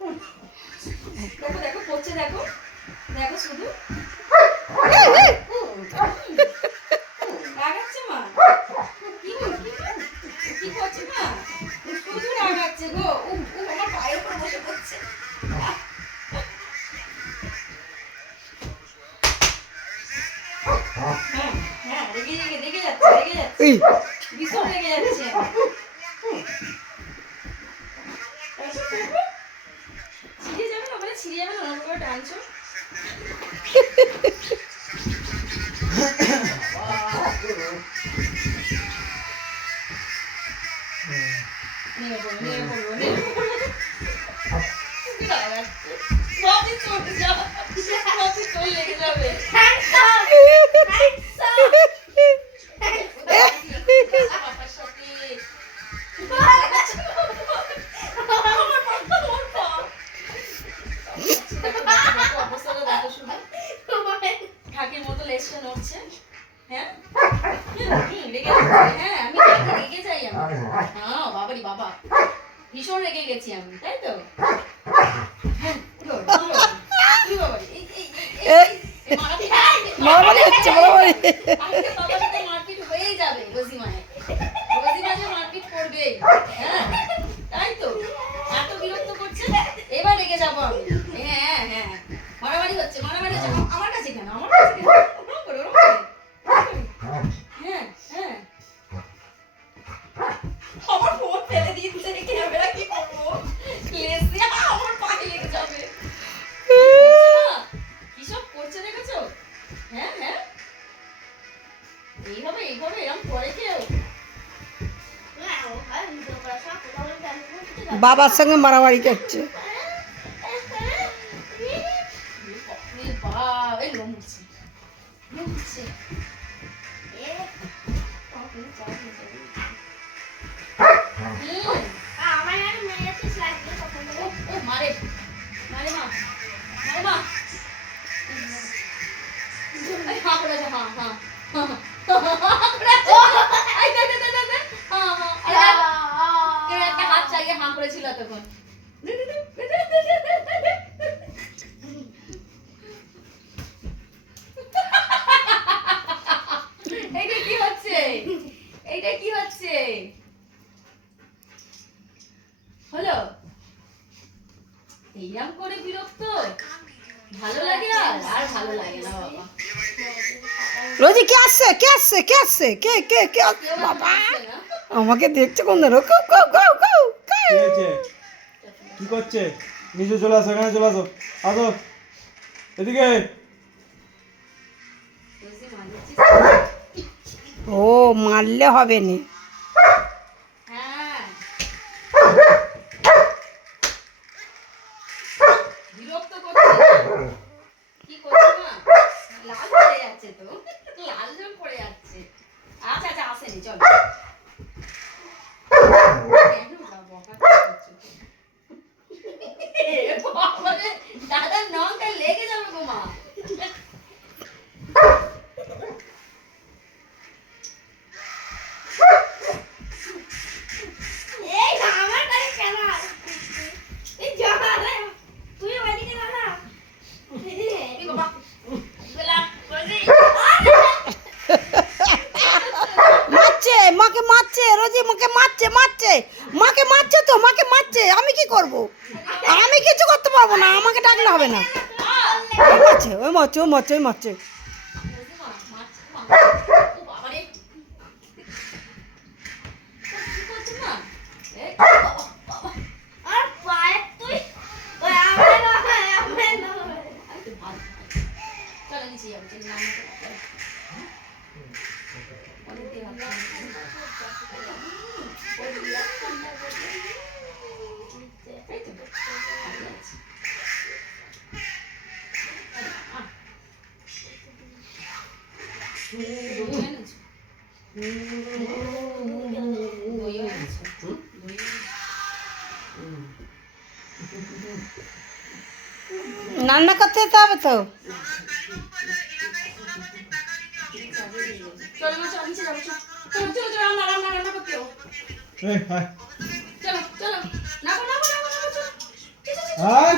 দেখো দেখো করছে, দেখো দেখো শুধু রাগাচ্ছে মা। কি কি করছে মা? শুধু রাগাচ্ছে গো। আমার পায়ের উপর বসে পড়ছে। হ্যাঁ হ্যাঁ, রেগে রেগে রেগে যাচ্ছে, রেগে যাচ্ছে, ভীষণ রেগে যাচ্ছে। ছিঁড়ে যাবে না, ওখানে ছিঁড়ে যাবে না, ওরকম করে টানছো। নিয়ে পড়বো, নিয়ে পড়বো, নিয়ে পড়বো। বাবি চলে যাবে, বাবি চলে লেগে যাবে। ঢাকির মতো লেজটা নড়ছে। হ্যাঁ রেগে যাচ্ছে। হ্যাঁ আমি রেগে যাই আমি। হ্যাঁ বাবারি বাবা, ভীষণ রেগে গেছি আমি, তাই তো? মারপিট হয়েই যাবে রোজিমায়, রোজিমা যে মারপিট করবে। হ্যাঁ তাই তো, এত বিরক্ত করছে। এবার রেগে যাবো আমি। হ্যাঁ হ্যাঁ, মারামারি হচ্ছে, মারামারি হচ্ছে। আমার কাছে কেন, আমার কাছে কেন? হ্যাঁ হ্যাঁ, আমার ফোন ফেলে দিচ্ছে, ক্যামেরা কি করবো? লেজ দিয়ে আমার পায়ে লেগে যাবে। কি সব করছে দেখেছো? হ্যাঁ হ্যাঁ, এইভাবে এইভাবে এরকম করে কেউ? বাবার সঙ্গে মারামারি করছে। একটা হাত চাইয়ে হাঁ করেছিল তখন। এইটা কি হচ্ছে? এইটা কি হচ্ছে? হলো এইরকম করে বিরক্ত ভালো লাগে না, আর ভালো লাগে না বাবা। রোজি কে আসছে, কে আসছে, কে আসছে, কে কে কে আসছে? বাবা আমাকে দেখছে কোন ধরো। কি করছে? নিচে চলে আসো, এখানে চলে আসো, আসো এদিকে। ও মারলে হবে নি। হ্যাঁ বিরক্ত করছে। কি করছে মা? লাল পড়ে যাচ্ছে তো, লাল জল পড়ে যাচ্ছে। আচ্ছা আচ্ছা আসেনি, চলো। দাদার নখটা লেগে যাবে গো মা। মারছে, মাকে মারছে, রোজি মাকে মারছে, মারছে, মাকে মারছে তো, মাকে মারছে। আমি কি করব? আমি কিছু করতে পারবো না, আমাকে ডাকলে হবে না। ওই মারছে, ওই মারছে, ওই মারছে, ওই মারছে। রান্না করতে যেতে হবে তো। চলো মা, চলো নিচে যাবো, চলো চলো চলো, রান্না রান্না রান্না করতে হবে। এই হাই, চলো চলো, নামো নামো নামো নামো, চলো হ্যাঁ